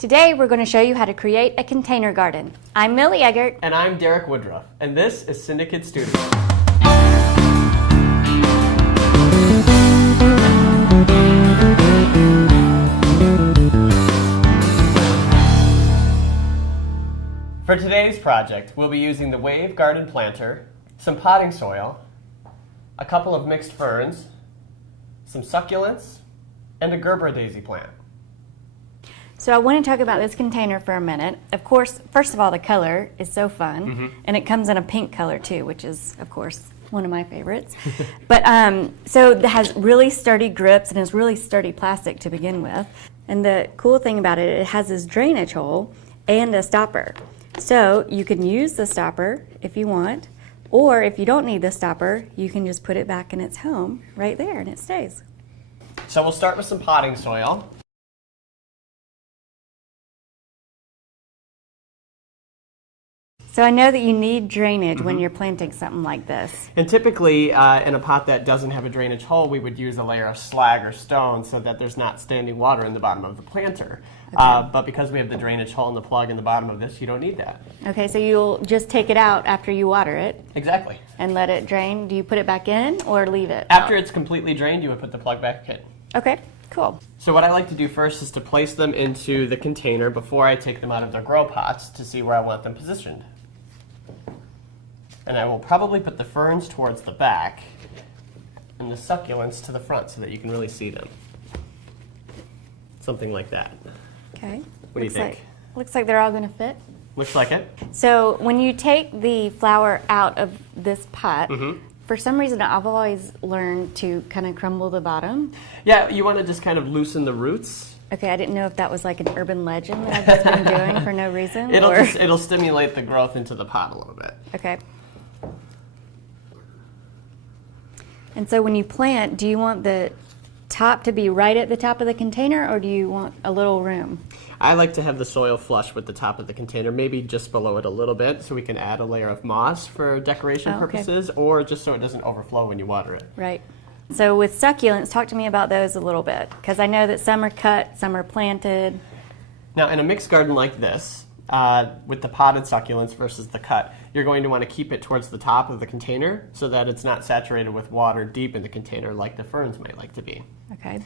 Today we're going to show you how to create a container garden. I'm Millie Eggert. And I'm Derek Woodruff, and this is Syndicate Studio. For today's project, we'll be using the Wave Garden Planter, some potting soil, a couple of mixed ferns, some succulents, and a Gerbera daisy plant. So I want to talk about this container for a minute. Of course, first of all, the color is so fun, and it comes in a pink color too, which is, of course, one of my favorites. But so it has really sturdy grips and is really sturdy plastic to begin with. And the cool thing about it, it has this drainage hole and a stopper. So you can use the stopper if you want, or if you don't need the stopper, you can just put it back in its home right there and it stays. So we'll start with some potting soil. So I know that you need drainage when you're planting something like this. And typically, in a pot that doesn't have a drainage hole, we would use a layer of slag or stone so that there's not standing water in the bottom of the planter. Okay. But because we have the drainage hole and the plug in the bottom of this, you don't need that. Okay, so you'll just take it out after you water it. Exactly. And let it drain. Do you put it back in or leave it? After it's completely drained, you would put the plug back in. Okay, cool. So what I like to do first is to place them into the container before I take them out of their grow pots to see where I want them positioned. And I will probably put the ferns towards the back and the succulents to the front so that you can really see them. Something like that. Okay. What do you think? Looks like they're all going to fit. Looks like it. So when you take the flower out of this pot, for some reason I've always learned to kind of crumble the bottom. Yeah, you want to just kind of loosen the roots. Okay, I didn't know if that was like an urban legend that I've just been doing for no reason. It'll stimulate the growth into the pot a little bit. Okay. And so when you plant, do you want the top to be right at the top of the container, or do you want a little room? I like to have the soil flush with the top of the container, maybe just below it a little bit, so we can add a layer of moss for decoration purposes, or just so it doesn't overflow when you water it. Right. So with succulents, talk to me about those a little bit, because I know that some are cut, some are planted. Now, in a mixed garden like this, with the potted succulents versus the cut, you're going to want to keep it towards the top of the container so that it's not saturated with water deep in the container like the ferns might like to be. Okay.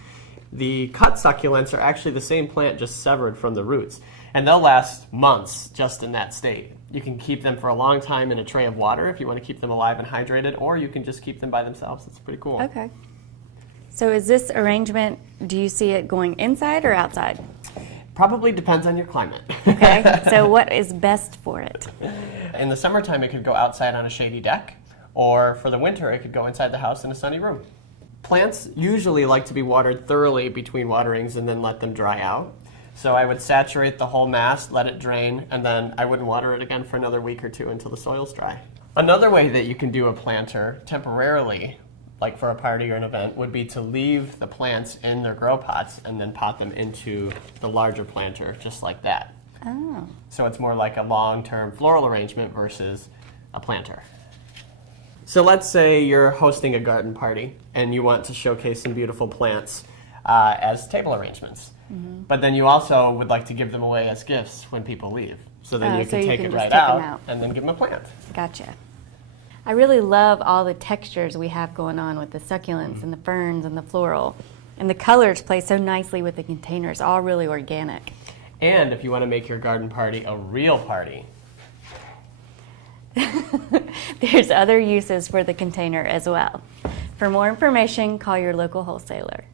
The cut succulents are actually the same plant just severed from the roots, and they'll last months just in that state. You can keep them for a long time in a tray of water if you want to keep them alive and hydrated, or you can just keep them by themselves. It's pretty cool. Okay. So is this arrangement, do you see it going inside or outside? Probably depends on your climate. Okay, so what is best for it? In the summertime, it could go outside on a shady deck, or for the winter, it could go inside the house in a sunny room. Plants usually like to be watered thoroughly between waterings and then let them dry out. So I would saturate the whole mass, let it drain, and then I wouldn't water it again for another week or two until the soil's dry. Another way that you can do a planter temporarily, like for a party or an event, would be to leave the plants in their grow pots and then pot them into the larger planter, just like that. Oh. So it's more like a long-term floral arrangement versus a planter. So let's say you're hosting a garden party and you want to showcase some beautiful plants as table arrangements. But then you also would like to give them away as gifts when people leave. So then you can take it right out and then give them a plant. Gotcha. I really love all the textures we have going on with the succulents and the ferns and the floral. And the colors play so nicely with the containers, all really organic. And if you want to make your garden party a real party, there's other uses for the container as well. For more information, call your local wholesaler.